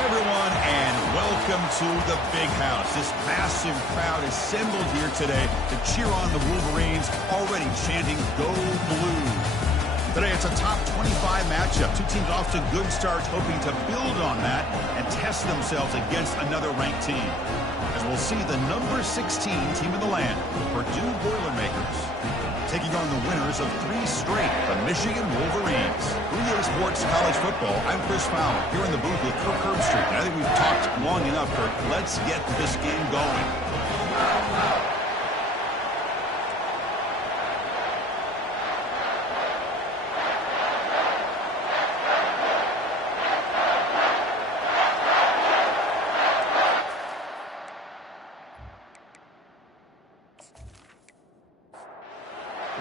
Hi, everyone, and welcome to the Big House. This massive crowd assembled here today to cheer on the Wolverines, already chanting, "Go Blue." Today, it's a top 25 matchup. Two teams off to good starts, hoping to build on that and test themselves against another ranked team. As we'll see the number 16 team in the land, Purdue Boilermakers, taking on the winners of 3 straight, the Michigan Wolverines. 3A Sports College Football, I'm Chris Fowler, here in the booth with Kirk Herbstreit. And I think we've talked long enough, Kirk. Let's get this game going.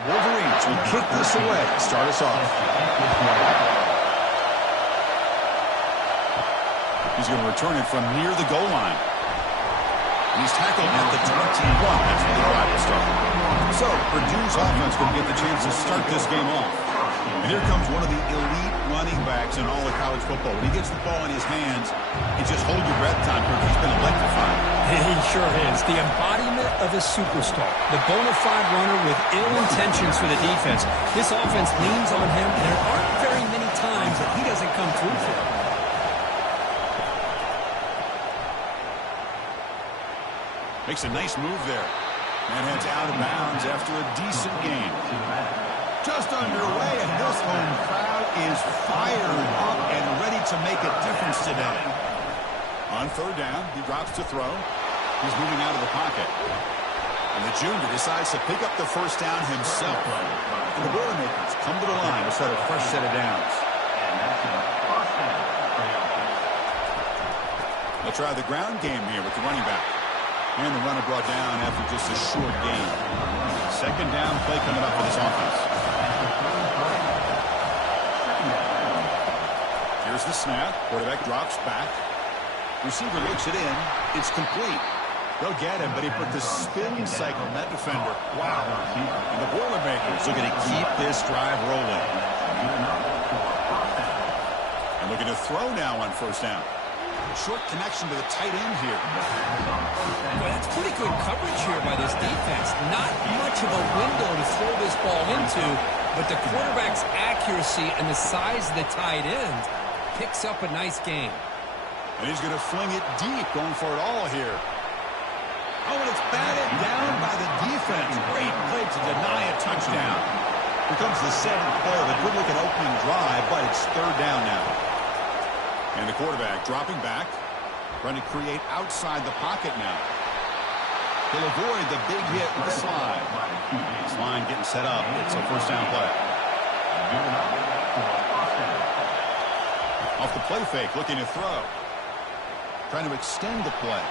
Wolverines will kick this away, start us off. He's going to return it from near the goal line. And he's tackled at the 21. That's where the drive will start. So, Purdue's offense going to get the chance to start this game off. And here comes one of the elite running backs in all of college football. When he gets the ball in his hands, it's just hold your breath time. He's been electrifying. He sure is. The embodiment of a superstar. The bona fide runner with ill intentions for the defense. This offense leans on him, and there aren't very many times that he doesn't come through for them. Makes a nice move there. And heads out of bounds after a decent gain. Just underway, and this home crowd is fired up and ready to make a difference today. On third down, he drops to throw. He's moving out of the pocket. And the junior decides to pick up the first down himself. And the Boilermakers come to the line to set a fresh set of downs. They'll try the ground game here with the running back. And the runner brought down after just a short gain. Second down play coming up for this offense. Here's the snap. Quarterback drops back. Receiver looks it in. It's complete. They'll get him, but he put the spin cycle on that defender. Wow. And the Boilermakers are going to keep this drive rolling. And looking to throw now on first down. Short connection to the tight end here. Well, that's pretty good coverage here by this defense. Not much of a window to throw this ball into, but the quarterback's accuracy and the size of the tight end picks up a nice gain. And he's going to fling it deep, going for it all here. Oh, and it's batted down by the defense. Great play to deny a touchdown. Here comes the 7th play of a good-looking opening drive, but it's third down now. And the quarterback dropping back, trying to create outside the pocket now. He'll avoid the big hit with the slide. This line getting set up. It's a first down play. Off the play fake, looking to throw. Trying to extend the play.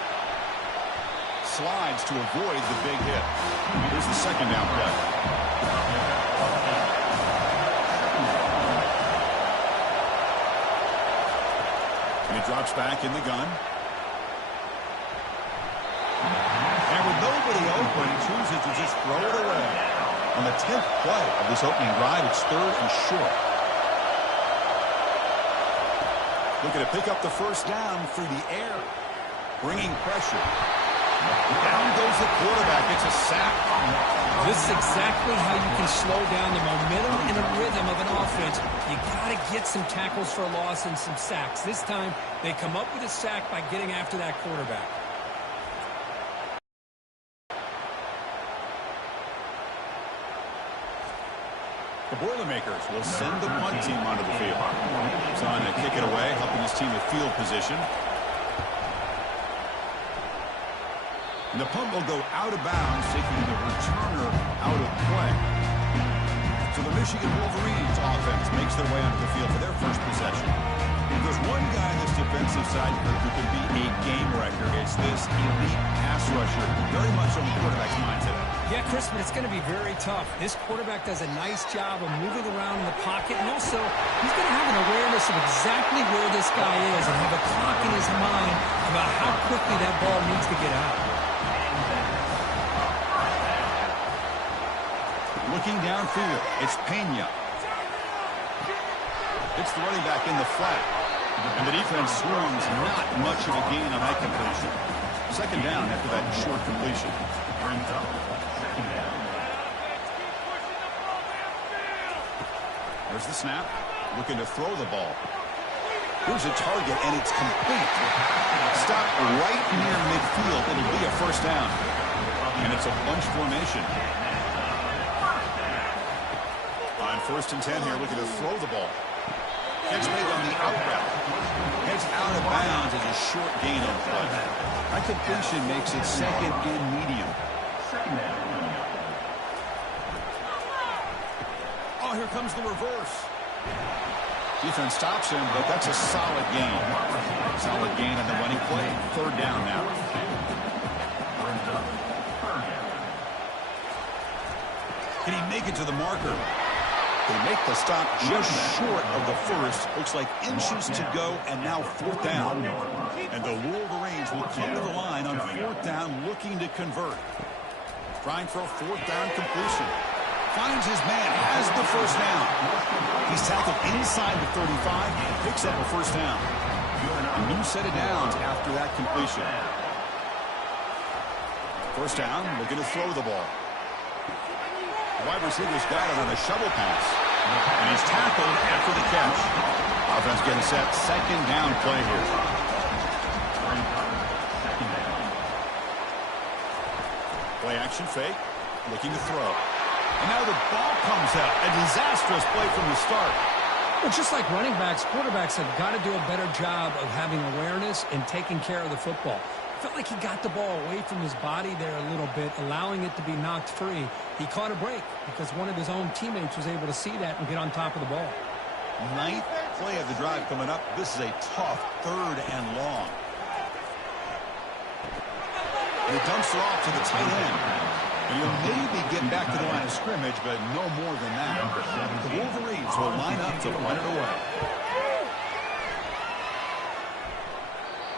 Slides to avoid the big hit. Here's the second down play. And he drops back in the gun. And with nobody open, he chooses to just throw it away. On the 10th play of this opening drive, it's third and short. Looking to pick up the first down through the air. Bringing pressure. Down goes the quarterback. It's a sack. This is exactly how you can slow down the momentum and the rhythm of an offense. You got to get some tackles for a loss and some sacks. This time, they come up with a sack by getting after that quarterback. The Boilermakers will send the punt team onto the field. He's on to kick it away, helping his team with field position. And the punt will go out of bounds, taking the returner out of play. So the Michigan Wolverines offense makes their way onto the field for their first possession. If there's one guy on this defensive side who can be a game wrecker, it's this elite pass rusher, very much on the quarterback's mindset. Yeah, Chris, but it's going to be very tough. This quarterback does a nice job of moving around in the pocket, and also he's going to have an awareness of exactly where this guy is and have a clock in his mind about how quickly that ball needs to get out. Looking downfield, it's Pena. It's the running back in the flat. And the defense swarms not much of a gain on that completion. Second down after that short completion. There's the snap. Looking to throw the ball. Here's a target, and it's complete. Stop right near midfield. It'll be a first down. And it's a bunch formation. On 1st and 10 here, looking to throw the ball. Gets made on the out route. Heads out of bounds as a short gain on play. That completion makes it second and medium. Oh, here comes the reverse. Defense stops him, but that's a solid gain. Solid gain on the running play. Third down now. Can he make it to the marker? They make the stop just short of the first. Looks like inches to go, and now 4th down. And the Wolverines will come to the line on 4th down, looking to convert. Trying for a 4th down completion. Finds his man, has the first down. He's tackled inside the 35, picks up a first down. A new set of downs after that completion. First down, looking to throw the ball. The wide receiver's got it on a shovel pass. And he's tackled after the catch. Offense getting set, second down play here. Play action fake, looking to throw. And now the ball comes out. A disastrous play from the start. Well, just like running backs, quarterbacks have got to do a better job of having awareness and taking care of the football. Felt like he got the ball away from his body there a little bit, allowing it to be knocked free. He caught a break because one of his own teammates was able to see that and get on top of the ball. 9th play of the drive coming up. This is a tough 3rd and long. And he dumps it off to the tight end. And he'll maybe get back to the line of scrimmage, but no more than that. The Wolverines will line up to punt it away.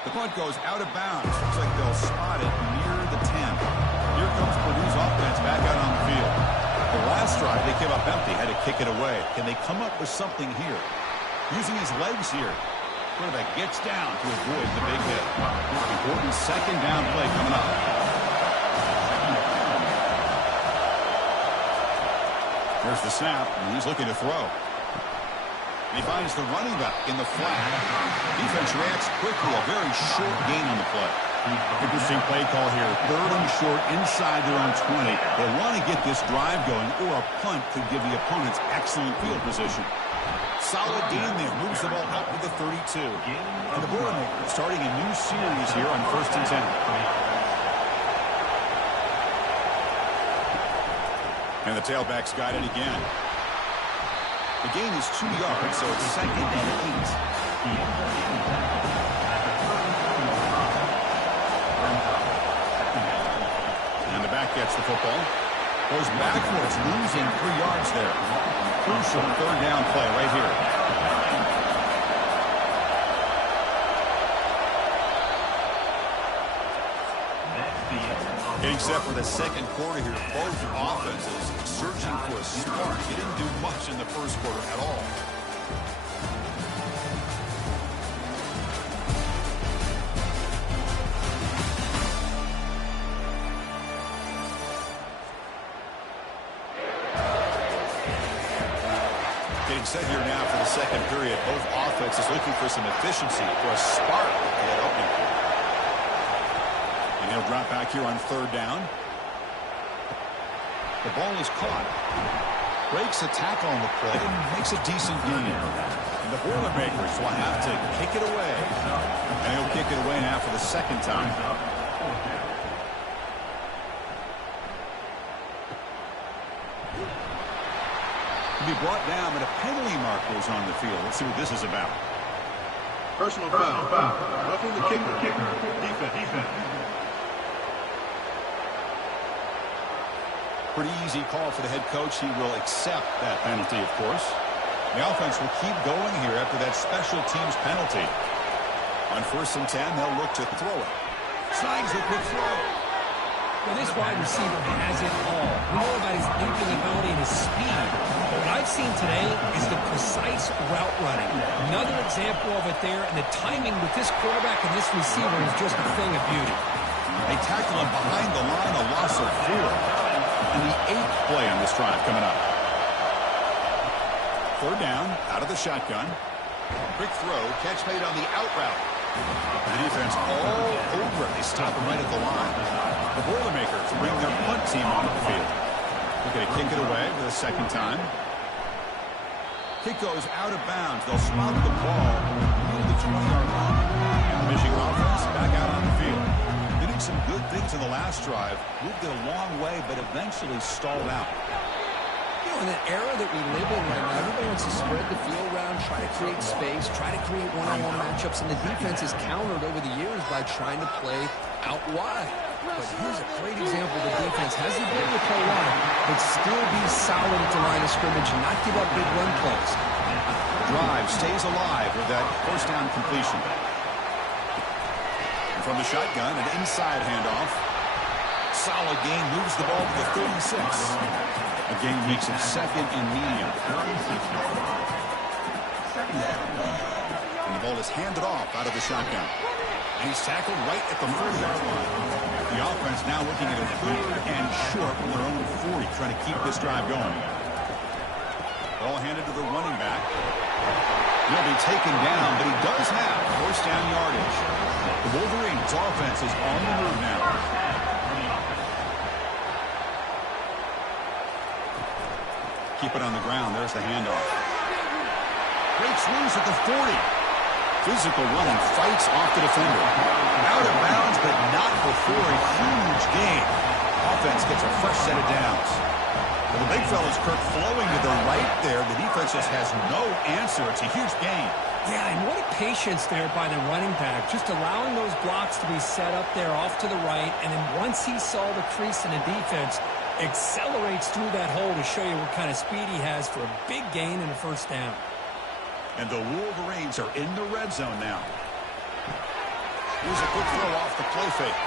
The punt goes out of bounds. Looks like they'll spot it near the 10. Here comes Purdue's offense back out on the field. The last drive, they came up empty, had to kick it away. Can they come up with something here? Using his legs here. Quarterback gets down to avoid the big hit. Important second down play coming up. There's the snap, and he's looking to throw. He finds the running back in the flat. Defense reacts quickly. A very short gain on the play. Interesting play call here. 3rd and short inside their own 20. They want to get this drive going, or a punt could give the opponents excellent field position. Solid gain there. Moves the ball out to the 32. And the Boilermakers starting a new series here on 1st and 10. And the tailback's got it again. The gain is 2 yards, so it's 2nd and 8. And the back gets the football. Goes backwards, losing 3 yards there. Crucial 3rd down play right here. Getting set for the second quarter here. Both offenses searching for a spark. They didn't do much in the first quarter at all. Getting set here now for the second period. Both offenses looking for some efficiency, for a spark at that opening point. And he'll drop back here on 3rd down. The ball is caught. Breaks a tackle on the play and makes a decent gain. And the Boilermakers will have to kick it away. And he'll kick it away now for the second time. To be brought down, but a penalty marker is on the field. Let's see what this is about. Personal foul. Roughing the kicker. Defense. Pretty easy call for the head coach. He will accept that penalty, of course. The offense will keep going here after that special teams penalty. On 1st and 10, they'll look to throw it. Signs a quick throw. Well, this wide receiver has it all. We know about his leaping ability and his speed. But what I've seen today is the precise route running. Another example of it there, and the timing with this quarterback and this receiver is just a thing of beauty. They tackle him behind the line, a loss of 4. And the 8th play on this drive coming up. 3rd down, out of the shotgun. Quick throw, catch made on the out route. The defense all over it. They stop him right at the line. The Boilermakers bring their punt team onto the field. They're going to kick it away for the 2nd time. Kick goes out of bounds. They'll spot the ball near the 20-yard line. And the Michigan offense back out on the field. They did some good things in the last drive. Moved it a long way, but eventually stalled out. You know, in the era that we live in right now, everybody wants to spread the field around, try to create space, try to create one-on-one matchups, and the defense is countered over the years by trying to play out wide. But here's a great example. The defense has the ability to play wide, but still be solid at the line of scrimmage and not give up big run plays. Drive stays alive with that 1st down completion. And from the shotgun, an inside handoff. Solid gain, moves the ball to the 36. A gain makes it 2nd and medium. And the ball is handed off out of the shotgun. And he's tackled right at the 40-yard line. The offense now looking at a 3rd and short from their own 40, trying to keep this drive going. Ball handed to the running back. He'll be taken down, but he does have 1st down yardage. The Wolverines' offense is on the move now. Keep it on the ground. There's the handoff. Breaks loose at the 40. Physical running, fights off the defender. Out of bounds, but not before a huge gain. Offense gets a fresh set of downs. Well, the big fella's Kirk flowing to the right there. The defense just has no answer. It's a huge gain. Yeah, and what a patience there by the running back. Just allowing those blocks to be set up there off to the right. And then once he saw the crease in the defense, accelerates through that hole to show you what kind of speed he has for a big gain and a 1st down. And the Wolverines are in the red zone now. Here's a quick throw off the play fake.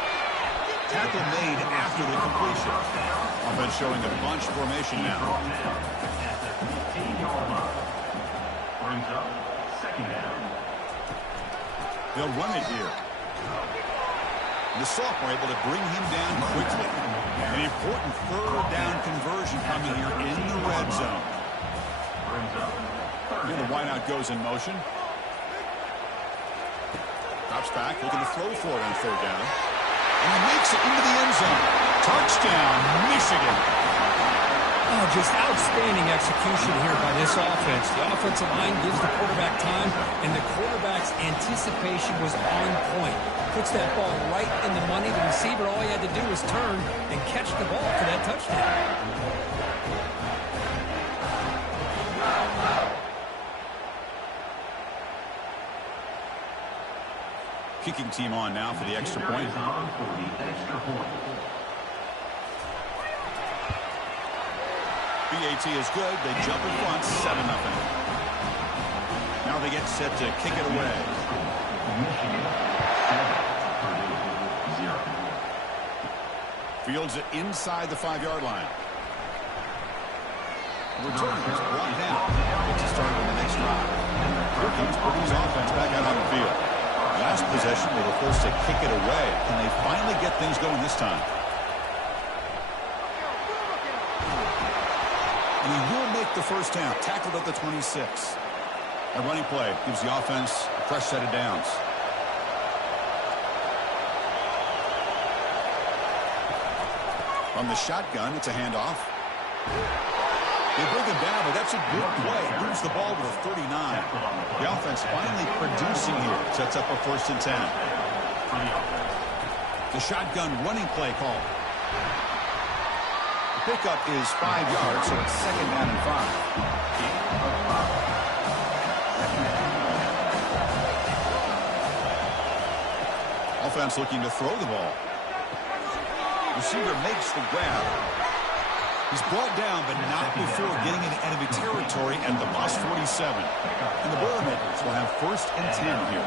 Tackle made after the completion. Offense showing a bunch formation now. Brings up 2nd down. They'll run it here. The sophomore able to bring him down quickly. An important 3rd down conversion coming here in the red zone. Here the wideout goes in motion. Drops back, looking to throw for it on 3rd down. And he makes it into the end zone. Touchdown, Michigan. Oh, just outstanding execution here by this offense. The offensive line gives the quarterback time, and the quarterback's anticipation was on point. Puts that ball right in the money. The receiver, all he had to do was turn and catch the ball for that touchdown. Kicking team on now for the extra point. BAT is good. They jump in front, 7-0. Now they get set to kick it away. Fields it inside the 5-yard line. Return is brought down. Gets it started on the next drive. Here comes Purdue's offense back out on the field. Last possession, they were forced to kick it away. Can they finally get things going this time? And he will make the 1st down. Tackled at the 26. A running play gives the offense a fresh set of downs. From the shotgun, it's a handoff. They bring him down, but that's a good play. Moves the ball to the 39. The offense finally producing here. Sets up a 1st and 10. The shotgun running play call. The pickup is 5 yards, so it's 2nd down and 5. Offense looking to throw the ball. Receiver makes the grab. He's brought down, but not before getting into enemy territory at the plus 47. And the Boilermakers will have 1st and 10 here.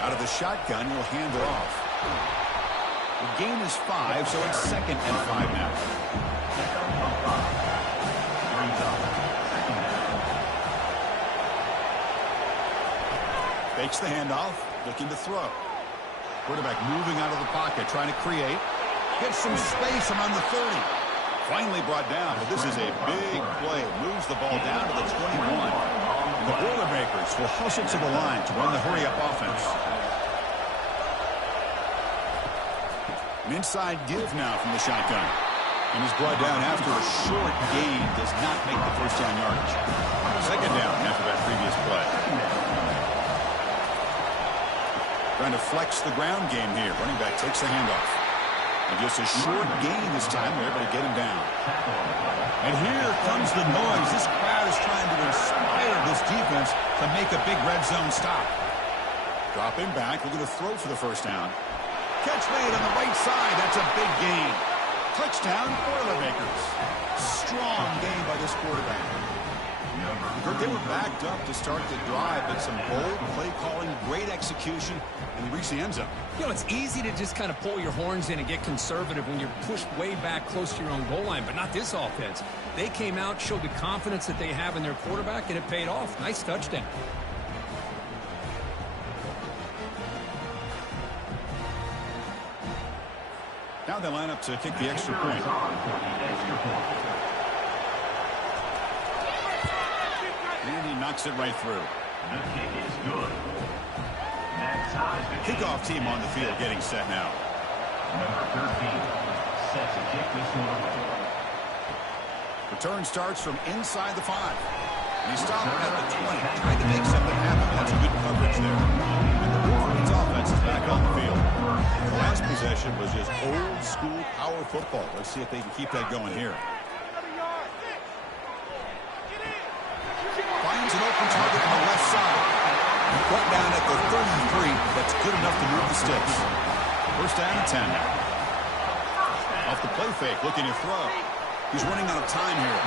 Out of the shotgun, he'll hand it off. The gain is 5, so it's 2nd and 5 now. Fakes the handoff, looking to throw. Quarterback moving out of the pocket, trying to create. Gets some space around the 30. Finally brought down, but this is a big play. Moves the ball down to the 21. The Boilermakers will hustle to the line to run the hurry-up offense. An inside give now from the shotgun. And he's brought down after a short gain. Does not make the first down yardage. 2nd down after that previous play. Trying to flex the ground game here. Running back takes the handoff. And just a short gain this time. They're able to get him down. And here comes the noise. This crowd is trying to inspire this defense to make a big red zone stop. Dropping back. We're going to throw for the first down. Catch made on the right side. That's a big gain. Touchdown, Boilermakers. Strong gain by this quarterback. They were backed up to start the drive, but some bold play calling, great execution, and they reached the end zone. You know, it's easy to just kind of pull your horns in and get conservative when you're pushed way back close to your own goal line, but not this offense. They came out, showed the confidence that they have in their quarterback, and it paid off. Nice touchdown. Now they line up to kick the extra point. And he knocks it right through. The kick is good. Kickoff team on the field getting set now. Number 13 sets a kick this one. Return starts from inside the 5. And he stopped at the 20, trying to make something happen. That's good coverage there. And the Wolverines offense is back on the field. The last possession was just old school power football. Let's see if they can keep that going here. Finds an open target on the left side. Brought down at the 33. That's good enough to move the sticks. First down and 10. Off the play fake, looking to throw. He's running out of time here.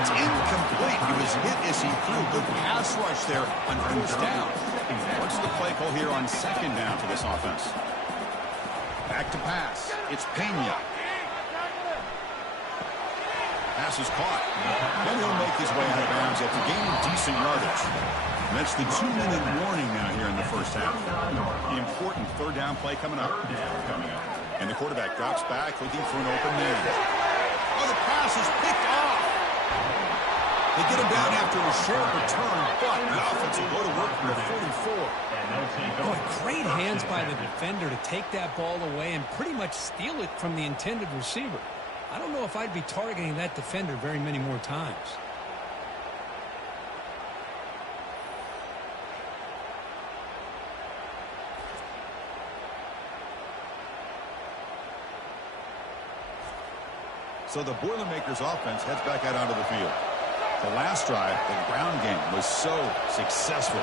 It's incomplete. He was hit as he threw. Good pass rush there on first down. What's the play call here on 2nd down for this offense? Back to pass. It's Pena. Pass is caught. Then he'll make his way out of bounds after gaining decent yardage. And that's the 2-minute warning now here in the first half. The important 3rd down play coming up. And the quarterback drops back looking for an open man. Oh, the pass is picked off. They get him down after a short return, but the offense will go to work from the 44. Boy, great hands by the defender to take that ball away and pretty much steal it from the intended receiver. I don't know if I'd be targeting that defender very many more times. So the Boilermakers offense heads back out onto the field. The last drive, the ground game, was so successful.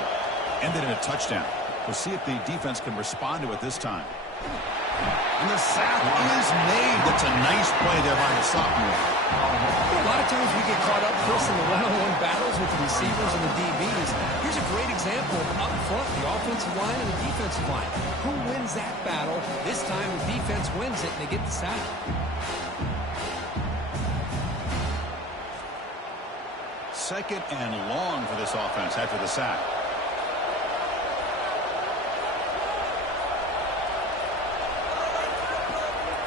Ended in a touchdown. We'll see if the defense can respond to it this time. And the sack is made. That's a nice play there by the sophomore. A lot of times we get caught up, Chris, in the one-on-one battles with the receivers and the DBs. Here's a great example of up front, the offensive line and the defensive line. Who wins that battle? This time the defense wins it and they get the sack. Second and long for this offense after the sack.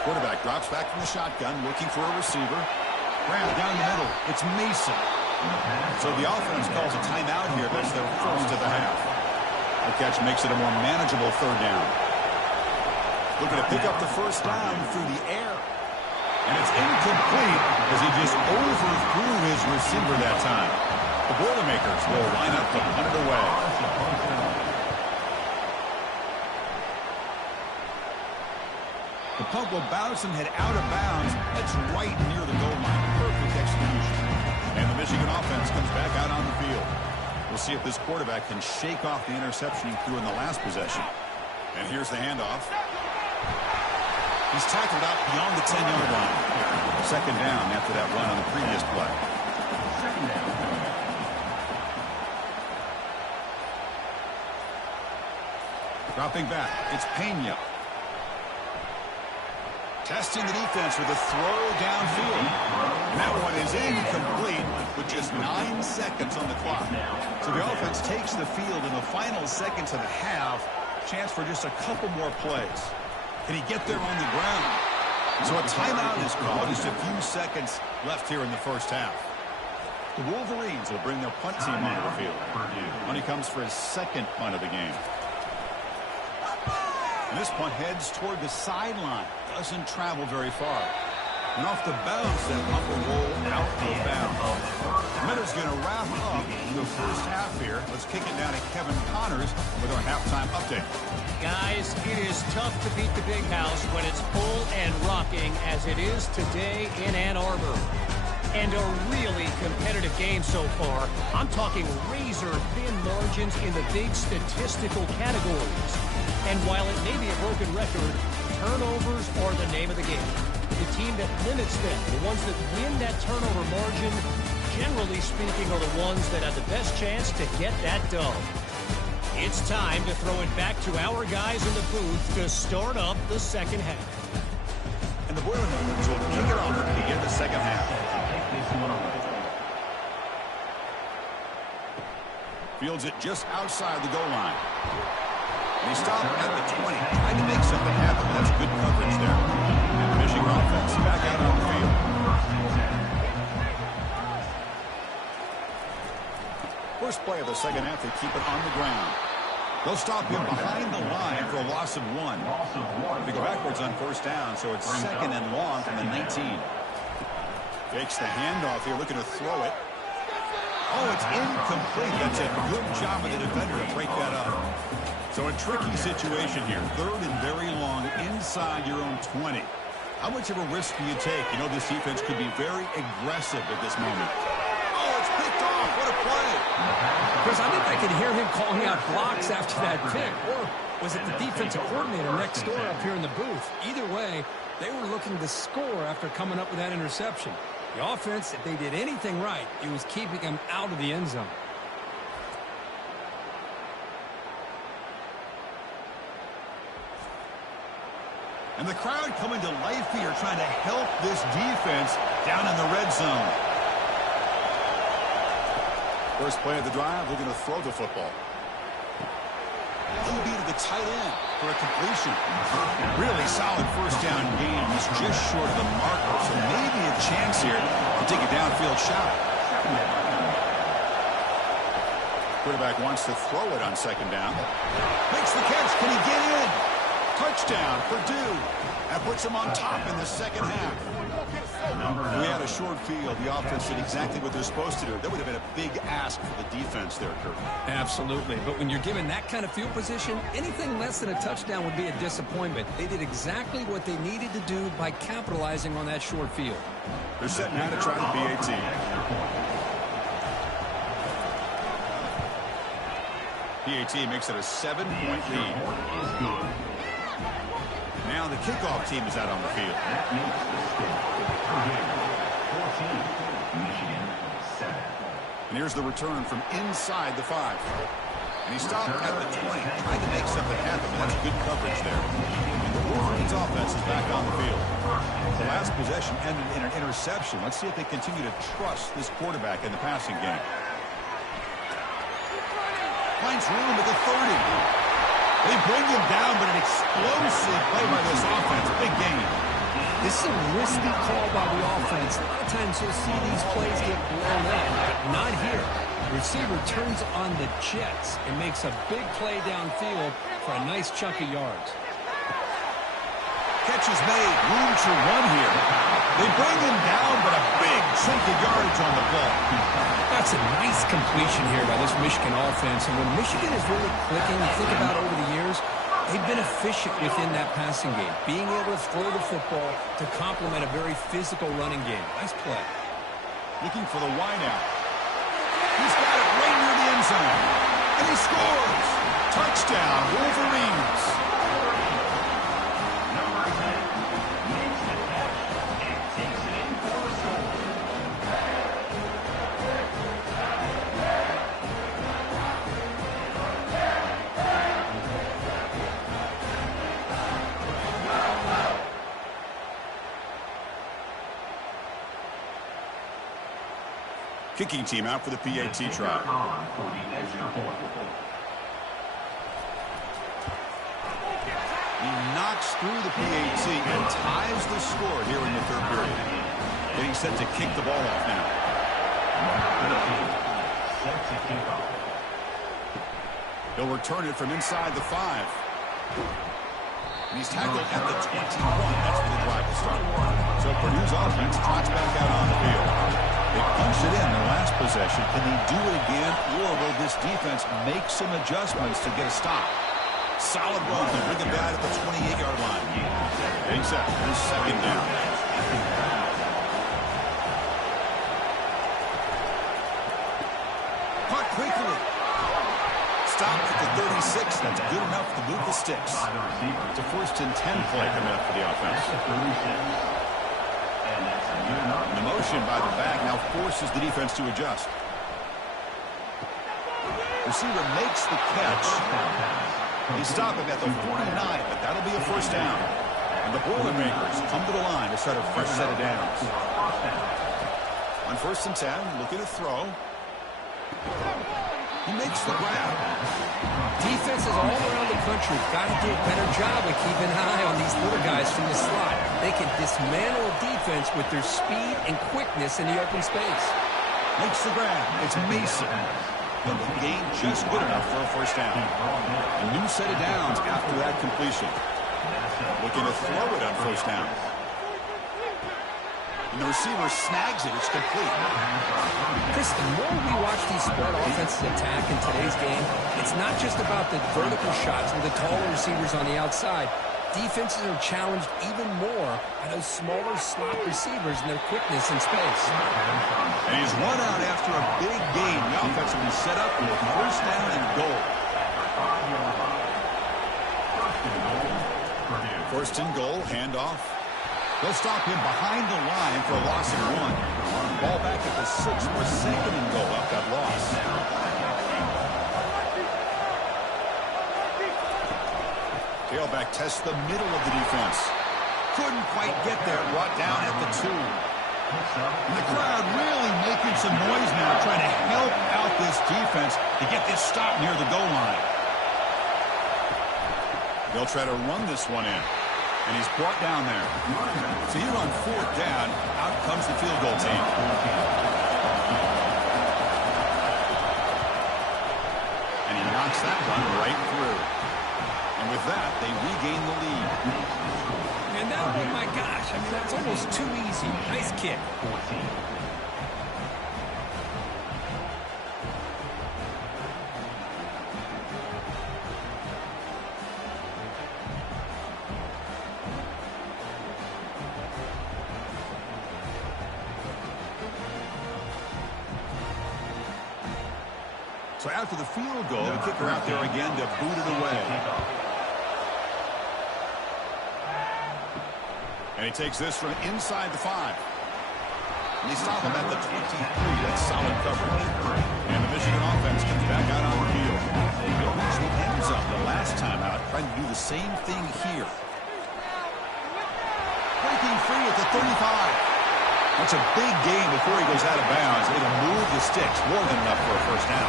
Quarterback drops back from the shotgun, looking for a receiver. Graham down the middle. It's Mason. So the offense calls a timeout here. That's their first of the half. The catch makes it a more manageable 3rd down. Looking to pick up the first down through the air. And it's incomplete as he just overthrew his receiver that time. The Boilermakers will line up to punt it away. The punt will bounce and head out of bounds. That's right near the goal line. Perfect execution. And the Michigan offense comes back out on the field. We'll see if this quarterback can shake off the interception he threw in the last possession. And here's the handoff. He's tackled out beyond the 10-yard line. 2nd down after that run on the previous play. 2nd down. Dropping back, it's Pena. Testing the defense with a throw downfield. And that one is incomplete with just 9 seconds on the clock. So the offense takes the field in the final seconds of the half. Chance for just a couple more plays. Can he get there on the ground? So a timeout is called. Just a few seconds left here in the first half. The Wolverines will bring their punt team onto the field. Money comes for his second punt of the game. And this punt heads toward the sideline. Doesn't travel very far. And off the bounce, that punt will roll out of bounds. Minutes going to wrap up the first half here. Let's kick it down to Kevin Connors with our halftime update. Guys, it is tough to beat the Big House when it's full and rocking as it is today in Ann Arbor. And a really competitive game so far. I'm talking razor-thin margins in the big statistical categories. And while it may be a broken record, turnovers are the name of the game. The team that limits them, the ones that win that turnover margin, generally speaking, are the ones that have the best chance to get that dub. It's time to throw it back to our guys in the booth to start up the second half. And the Boilermakers will kick it off to begin the second half. Fields it just outside the goal line. And he stopped at the 20, trying to make something happen. That's good coverage there. And the Michigan offense back out on the field. First play of the second half, they keep it on the ground. They'll stop him behind the line for a loss of 1. They go backwards on first down, so it's second and long from the 19. Fakes the handoff here, looking to throw it. Oh, it's incomplete. That's a good job of the defender to break that up. So a tricky situation here. Third and very long inside your own 20. How much of a risk do you take? You know this defense could be very aggressive at this moment. Oh, it's picked off. What a play. Chris, I think I could hear him calling out blocks after that pick. Or was it the defensive coordinator next door up here in the booth? Either way, they were looking to score after coming up with that interception. The offense, if they did anything right, it was keeping them out of the end zone. And the crowd coming to life here, trying to help this defense down in the red zone. First play of the drive, they're going to throw the football. QB to the tight end for a completion. Really solid first down game. He's just short of the marker, so maybe a chance here to take a downfield shot. Quarterback wants to throw it on second down. Makes the catch. Can he get in? Touchdown, Purdue. That puts him on top in the second half. We had a short field. The offense did exactly what they're supposed to do. That would have been a big ask for the defense there, Kurt. Absolutely. But when you're given that kind of field position, anything less than a touchdown would be a disappointment. They did exactly what they needed to do by capitalizing on that short field. They're setting out to try the PAT. PAT makes it a 7-point lead. Now the kickoff team is out on the field. And here's the return from inside the 5. And he stopped at the 20, trying to make something happen. That's good coverage there. And the Wolverines offense is back on the field. The last possession ended in an interception. Let's see if they continue to trust this quarterback in the passing game. Finds room at the 30. They bring him down, but an explosive play by this offense. Big game. This is a risky call by the offense. A lot of times you'll see these plays get blown up, but not here. The receiver turns on the jets and makes a big play downfield for a nice chunk of yards. Catch is made. Room to run here. They bring him down, but a big chunk of yardage on the ball. That's a nice completion here by this Michigan offense. And when Michigan is really clicking, you think about over the years, they've been efficient within that passing game, being able to throw the football to complement a very physical running game. Nice play. Looking for the wideout. He's got it right near the end zone. And he scores. Touchdown, Wolverines. Kicking team out for the PAT try. For the extra point. He knocks through the PAT and ties the score here in the third period. Getting set to kick the ball off now. Set to kick off. He'll return it from inside the 5. And he's tackled at the 21. That's where the drive will start. So Purdue's offense trots back out on the field. They punched it in their last possession. Can they do it again, or will this defense make some adjustments to get a stop? Solid run to bring it back at the 28-yard line. Getting set. Here's second down. Caught quickly. Stopped at the 36. That's good enough to move the sticks. It's a 1st and 10 play coming up for the offense. And the motion by the back now forces the defense to adjust. Receiver makes the catch. They stop him at the 49, but that'll be a 1st down. And the Boilermakers come to the line to start a fresh set of downs. On 1st and 10, looking to throw. He makes the grab. Defenses all around the country got to do a better job of keeping an eye on these little guys from the slot. They can dismantle a defense with their speed and quickness in the open space. Makes the grab. It's Mason. But the gain just good enough for a 1st down. A new set of downs after that completion. Looking to throw it on 1st down. And the receiver snags it. It's complete. Chris, the more we watch these spread offenses attack in today's game, it's not just about the vertical shots with the taller receivers on the outside. Defenses are challenged even more by those smaller slot receivers and their quickness in space. And he's run out after a big gain. The offense will be set up with 1st down and goal. 1st and goal, handoff. They'll stop him behind the line for a loss of 1. Ball back at the 6 for 2nd and goal up that loss. Tailback tests the middle of the defense. Couldn't quite get there. Brought down at the 2. And the crowd really making some noise now, trying to help out this defense to get this stop near the goal line. They'll try to run this one in. And he's brought down there. So here on 4th down, out comes the field goal team. And he knocks that one right through. And with that, they regain the lead. And that one, my gosh, I mean, that's almost too easy. Nice kick. So after the field goal, the kicker out there again to boot it away. And he takes this from inside the 5. And they stop him at the 23. That's solid coverage. And the Michigan offense comes back out on the field. They'll reach the end zone the last time out, trying to do the same thing here. Breaking free at the 35. That's a big gain before he goes out of bounds. It'll move the sticks more than enough for a 1st down.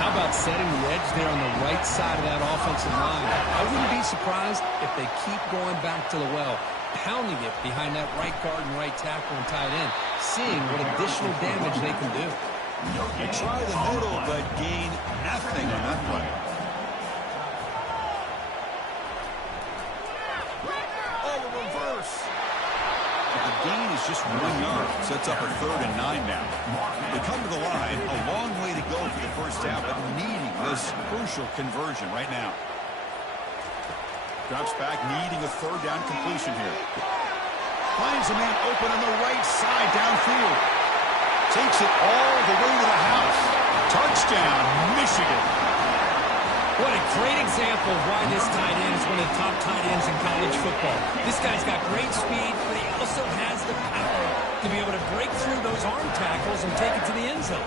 How about setting the edge there on the right side of that offensive line? I wouldn't be surprised if they keep going back to the well, pounding it behind that right guard and right tackle and tight end, seeing what additional damage they can do. They try the middle, but gain nothing on that play. Oh, the reverse. But the gain is just 1 yard. Sets up a 3rd and 9 now. They come to the line, a long way to go for the 1st down, but needing this crucial conversion right now. Drops back, needing a 3rd down completion here. Finds a man open on the right side downfield. Takes it all the way to the house. Touchdown, Michigan. What a great example of why this tight end is one of the top tight ends in college football. This guy's got great speed, but he also has the power to be able to break through those arm tackles and take it to the end zone.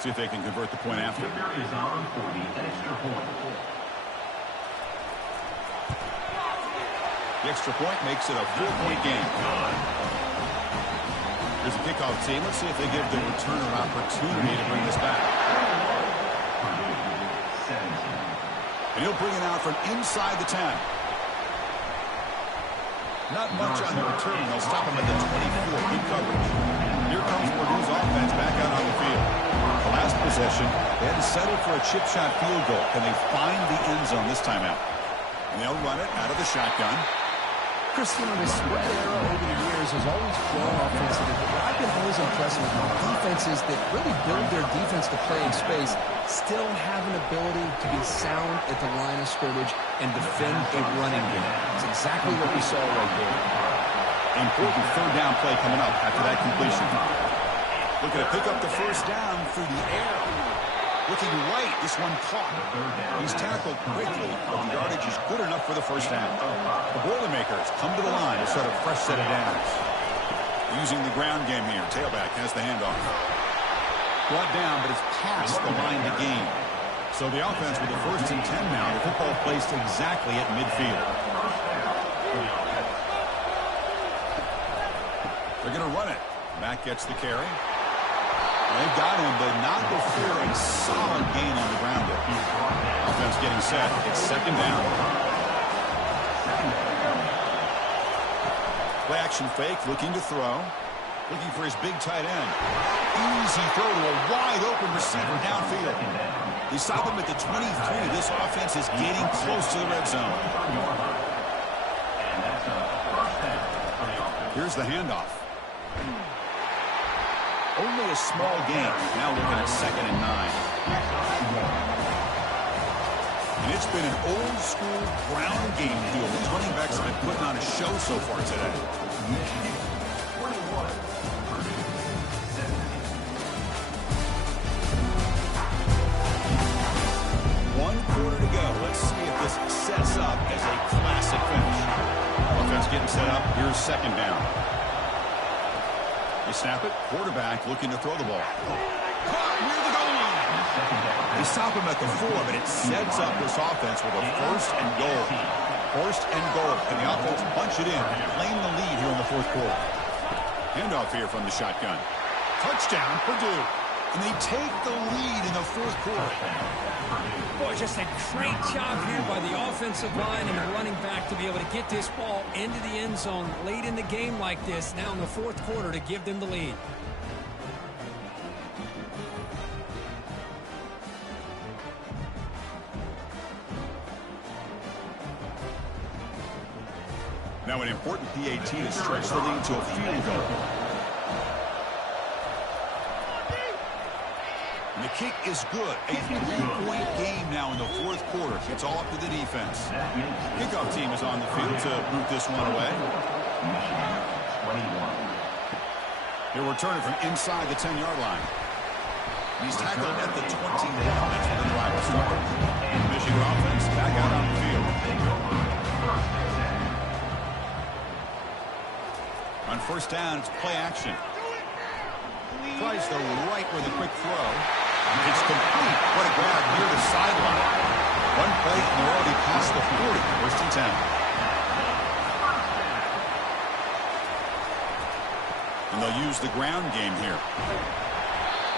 See if they can convert the point after. Kicker is on for the extra point. The extra point makes it a 4-point game. Here's a kickoff team. Let's see if they give the returner opportunity to bring this back. And he'll bring it out from inside the 10. Not much on the return. They'll stop him at the 24. Good coverage. Here comes Purdue's offense back out on the field. The last possession, they had to settle for a chip shot field goal. Can they find the end zone this time out? And they'll run it out of the shotgun. Chris, you know, the spread era over the years has always grown offensively, but what I've been always impressed with defenses that really build their defense to play in space still have an ability to be sound at the line of scrimmage and defend a running game. It's exactly what we saw right there. Important third down play coming up after that completion. Looking to pick up the first down through the air. Looking right, this one caught. He's tackled quickly, but the yardage is good enough for the first down. The Boilermakers come to the line to start a fresh set of downs. Using the ground game here. Tailback has the handoff. Brought down, but it's past the line to gain. So the offense with the 1st and 10 now. The football placed exactly at midfield. They're going to run it. Mack gets the carry. They've got him, but not before a solid gain on the ground. Offense getting set. It's 2nd down. Play action fake, looking to throw. Looking for his big tight end. Easy throw to a wide open receiver downfield. They stop him at the 23. This offense is getting close to the red zone. Here's the handoff. Only a small gain. Now looking at 2nd and 9. And it's been an old-school ground game deal. These running backs have been putting on a show so far today. One quarter to go. Let's see if this sets up as a classic finish. Offense getting set up. Here's 2nd down. They snap it. Quarterback looking to throw the ball. Caught near the goal line. They stop him at the 4, but it sets up this offense with a 1st and goal. 1st and goal. And the offense punch it in. Claim the lead here in the 4th quarter. Handoff here from the shotgun. Touchdown, Purdue. And they take the lead in the 4th quarter. Boy, just a great job here by the offensive line and the running back to be able to get this ball into the end zone late in the game like this, now in the 4th quarter, to give them the lead. Now an important PAT to stretch the lead to a field goal. And the kick is good. A 3-point game now in the 4th quarter. It's all up to the defense. Kickoff team is on the field to root this one away. They're returning from inside the 10-yard line. He's tackled at the 20 now. That's where the drive will start. Michigan offense back out on the field. On 1st down, it's play action. Tries the right with a quick throw. It's complete. What a grab near the sideline. One play, and they're already past the 40. 1st and 10. And they'll use the ground game here.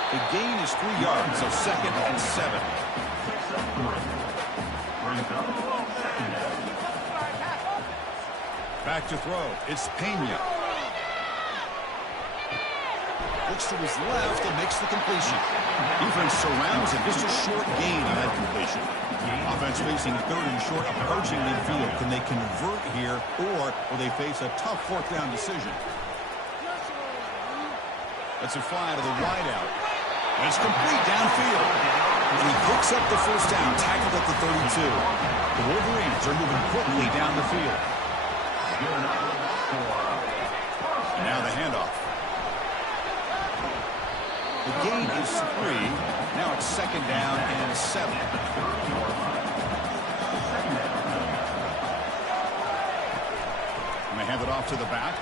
The gain is 3 yards, so 2nd and 7. Back to throw. It's Pena. Looks to his left and makes the completion. Defense surrounds him. Just a short gain on that completion. Offense facing 3rd and short, approaching midfield. Can they convert here, or will they face a tough 4th down decision? That's a fly to the wideout. And it's complete downfield. And he picks up the 1st down, tackled at the 32. The Wolverines are moving quickly down the field. And now the handoff. The gain is 3. Now it's 2nd down and 7. And they hand it off to the back.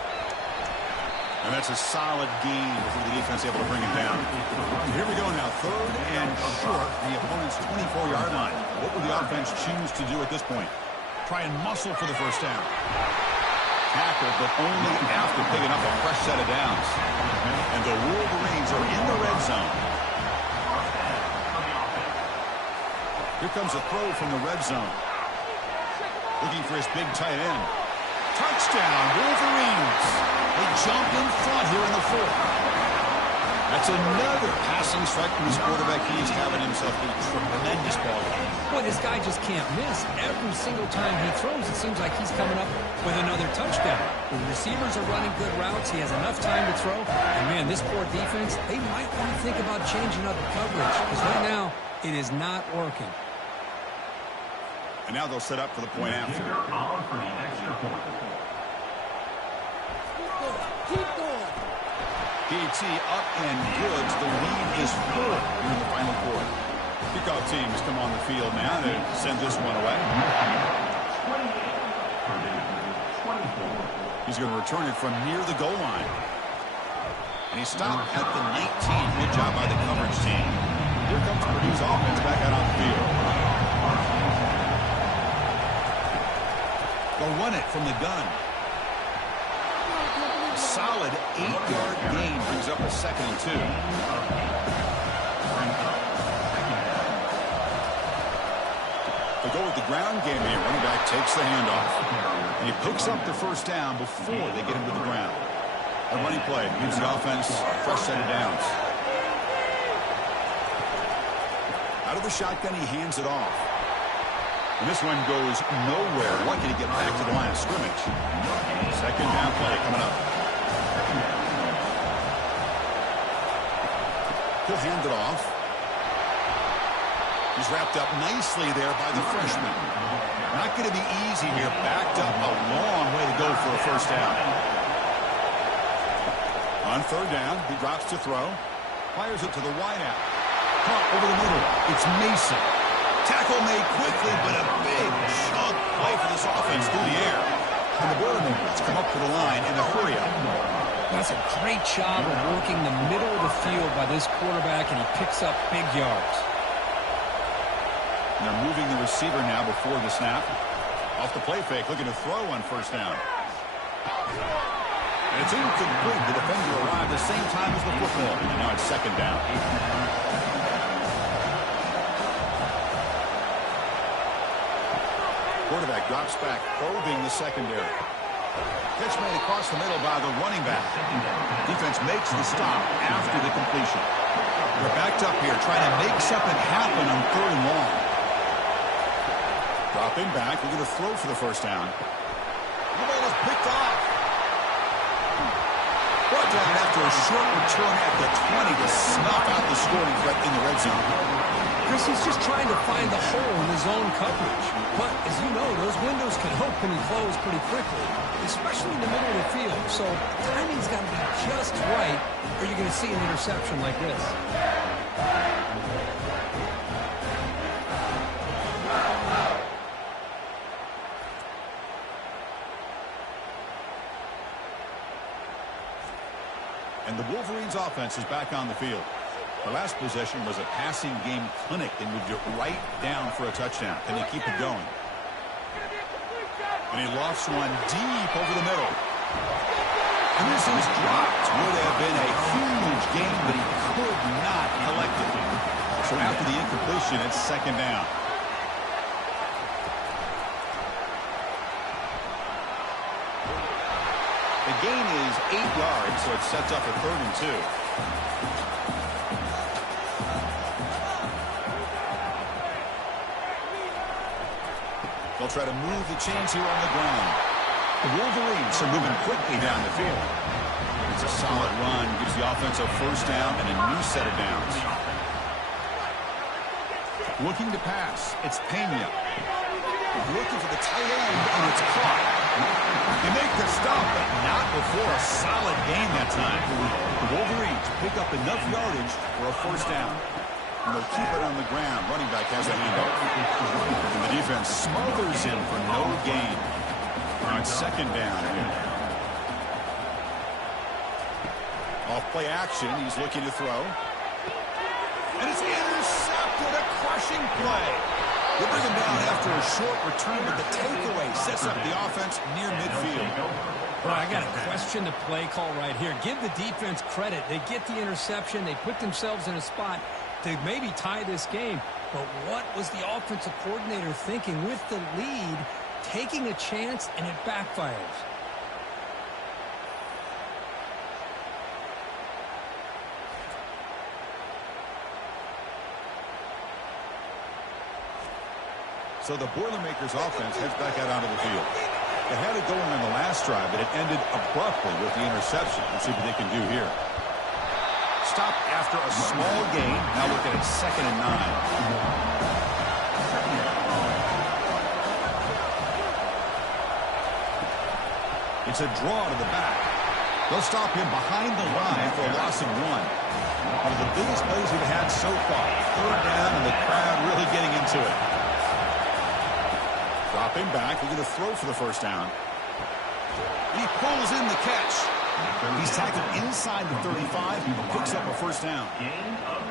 And that's a solid gain before the defense able to bring him down. Here we go now, 3rd and short, the opponent's 24-yard line. What will the offense choose to do at this point? Try and muscle for the first down. Tackle, but only after picking up a fresh set of downs. And the Wolverines are in the red zone. Here comes a throw from the red zone. Looking for his big tight end. Touchdown, Wolverines. They jump in front here in the 4th. That's another passing strike from his quarterback. He's having himself a tremendous ball game. Boy, this guy just can't miss. Every single time he throws, it seems like he's coming up with another touchdown. The receivers are running good routes. He has enough time to throw. And, man, this poor defense, they might want to think about changing up the coverage because right now it is not working. And now they'll set up for the point after. PAT up and good. The lead is 4 here in the final quarter. Kickoff team has come on the field now to send this one away. He's going to return it from near the goal line. And he stopped at the 19. Good job by the coverage team. Here comes Purdue's offense back out on the field. They'll run it from the gun. Solid 8-yard gain brings up a 2nd and 2. They go with the ground game here. Running back takes the handoff. And he picks up the first down before they get him to the ground. A running play gives the offense a fresh set of downs. Out of the shotgun, he hands it off. And this one goes nowhere. Lucky to get back to the line of scrimmage. 2nd down play coming up. He'll hand it off. He's wrapped up nicely there by the freshman. Not going to be easy here. Backed up a long way to go for a first down. On 3rd down, he drops to throw. Fires it to the wideout. Caught over the middle. It's Mason. Tackle made quickly, but a big chunk play for this offense through the air. And the Boilermakers come up to the line in a hurry-up. That's a great job of working the middle of the field by this quarterback, and he picks up big yards. And they're moving the receiver now before the snap. Off the play fake, looking to throw on first down. And it's incomplete. The defender arrived the same time as the football. And now it's 2nd down. Quarterback drops back, probing the secondary. Pitch made across the middle by the running back. Defense makes the stop after the completion. They're backed up here, trying to make something happen on 3rd and long. Dropping back, we're going to throw for the first down. The ball is picked off. Brought down after a short return at the 20 to snuff out the scoring threat in the red zone. Chris, he's just trying to find the hole in his own coverage. But, as you know, those windows can open and close pretty quickly, especially in the middle of the field. So, timing's got to be just right, or you're going to see an interception like this. And the Wolverines offense is back on the field. The last possession was a passing game clinic. They moved it right down for a touchdown. Can they keep it going? And he lofts one deep over the middle. And this is dropped. Would have been a huge gain, but he could not collect it. So after the incompletion, it's 2nd down. The gain is 8 yards, so it sets up a 3rd and 2. They'll try to move the chains here on the ground. The Wolverines are moving quickly down the field. It's a solid run, gives the offense a first down and a new set of downs. Looking to pass, it's Pena. Looking for the tight end, and it's caught. They make the stop, but not before a solid gain that time. The Wolverines pick up enough yardage for a first down. And they'll keep it on the ground. Running back has a handoff. And the defense smothers him for no gain. Now it's 2nd down here. Off play action, he's looking to throw. And it's intercepted, a crushing play. They bring him down after a short return, but the takeaway sets up the offense near midfield. Well, I got to question the play call right here. Give the defense credit. They get the interception. They put themselves in a spot to maybe tie this game. But what was the offensive coordinator thinking with the lead, taking a chance, and it backfires? So the Boilermakers offense heads back out onto the field. They had it going on the last drive, but it ended abruptly with the interception. Let's see what they can do here. Stop after a small gain. Now looking at 2nd and 9. It's a draw to the back. They'll stop him behind the line for a loss of 1. One of the biggest plays we've had so far. 3rd down, and the crowd really getting into it. Dropping back, we're going to throw for the 1st down. He pulls in the catch. He's tackled inside the 35, picks up a 1st down.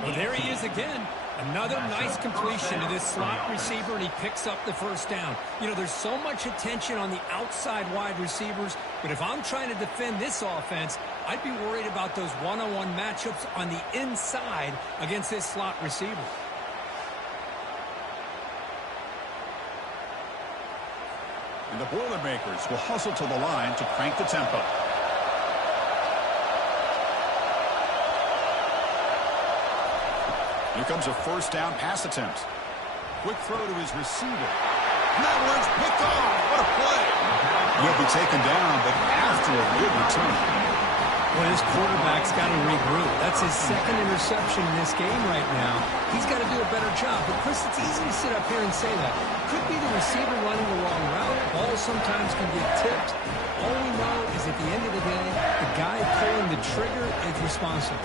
Well, there he is again. Another nice completion to this slot receiver, and he picks up the 1st down. You know, there's so much attention on the outside wide receivers, but if I'm trying to defend this offense, I'd be worried about those one-on-one matchups on the inside against this slot receiver. And the Boilermakers will hustle to the line to crank the tempo. Here comes a 1st down pass attempt. Quick throw to his receiver. And that one's picked off. What a play. He'll be taken down, but after a good return. Well, his quarterback's got to regroup. That's his 2nd interception in this game right now. He's got to do a better job. But, Chris, it's easy to sit up here and say that. Could be the receiver running the wrong route. Ball sometimes can get tipped. All we know is at the end of the day, the guy pulling the trigger is responsible.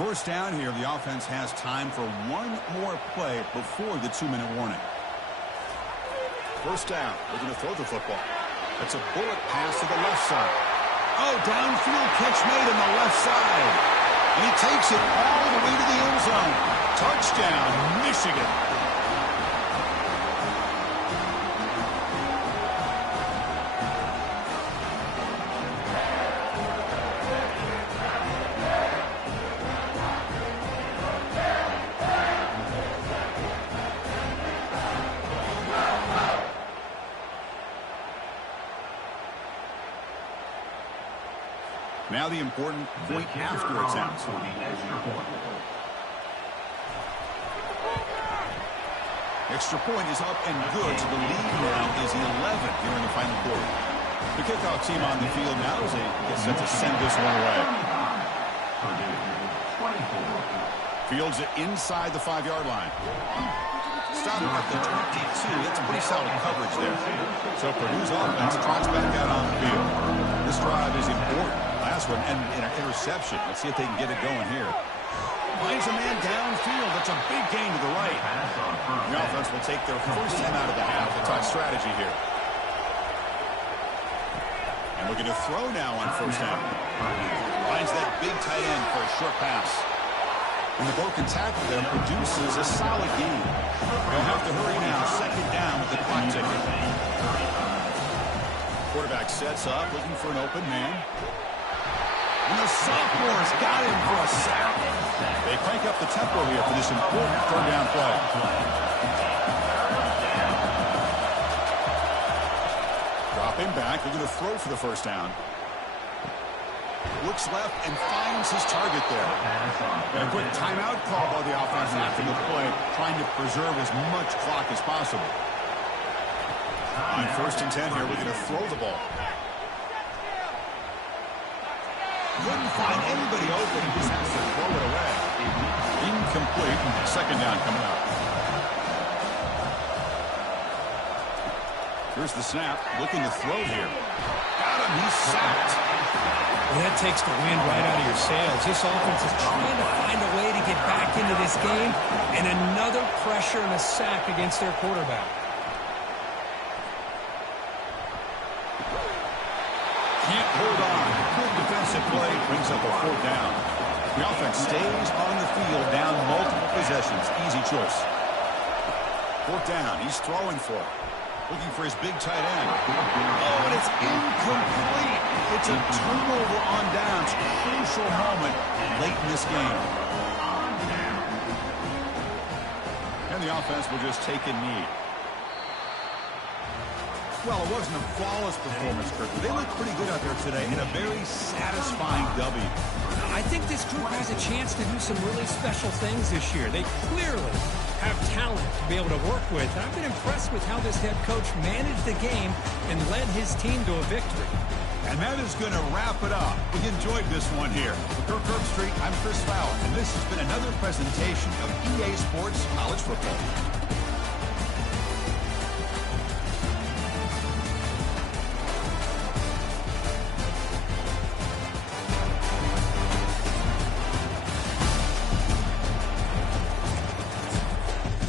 First down here, the offense has time for one more play before the 2-minute warning. 1st down, they're going to throw the football. It's a bullet pass to the left side. Oh, downfield catch made on the left side. And he takes it all the way to the end zone. Touchdown, Michigan. Now the important point after attempt. Extra point is up and good, so the lead now is 11 here in the final quarter. The kickoff team on the field now as they get set to send this one away. Fields it inside the 5-yard line. Stopping at the 22. That's pretty solid coverage there. So Purdue's offense trots back out on the field. This drive is important. Last one and an interception. Let's see if they can get it going here. Finds a man downfield. That's a big gain to the right. The offense will take their 1st 10 out of the half. They talk strategy here. And we're going to throw now on 1st down. Finds that big tight end for a short pass. And the broken tackle there produces a solid gain. They'll have to hurry now. 2nd down with the clock ticking. Quarterback sets up, looking for an open man. And the sophomore's got him for a sack. They crank up the tempo here for this important 3rd down play. Dropping back. They're going to throw for the 1st down. Looks left and finds his target there. And a quick timeout call by the offense after the play, trying to preserve as much clock as possible. On 1st and 10 here, we're going to throw the ball. Couldn't find anybody open. He just has to throw it away. Incomplete. 2nd down coming up. Here's the snap. Looking to throw here. Got him. He's sacked. Well, that takes the wind right out of your sails. This offense is trying to find a way to get back into this game, and another pressure and a sack against their quarterback. Can't hold on. Good defensive play brings up a 4th down. The offense stays on the field down multiple possessions. Easy choice. 4th down. He's throwing for it. Looking for his big tight end. Oh, and it's incomplete. It's a turnover on downs. Crucial moment late in this game. And the offense will just take a knee. Well, it wasn't a flawless performance, Kirk. They look pretty good out there today in a very satisfying W. I think this group has a chance to do some really special things this year. They clearly have talent to be able to work with. I've been impressed with how this head coach managed the game and led his team to a victory. And that is going to wrap it up. We enjoyed this one here. For Kirk Herbstreit, I'm Chris Fowler, and this has been another presentation of EA Sports College Football.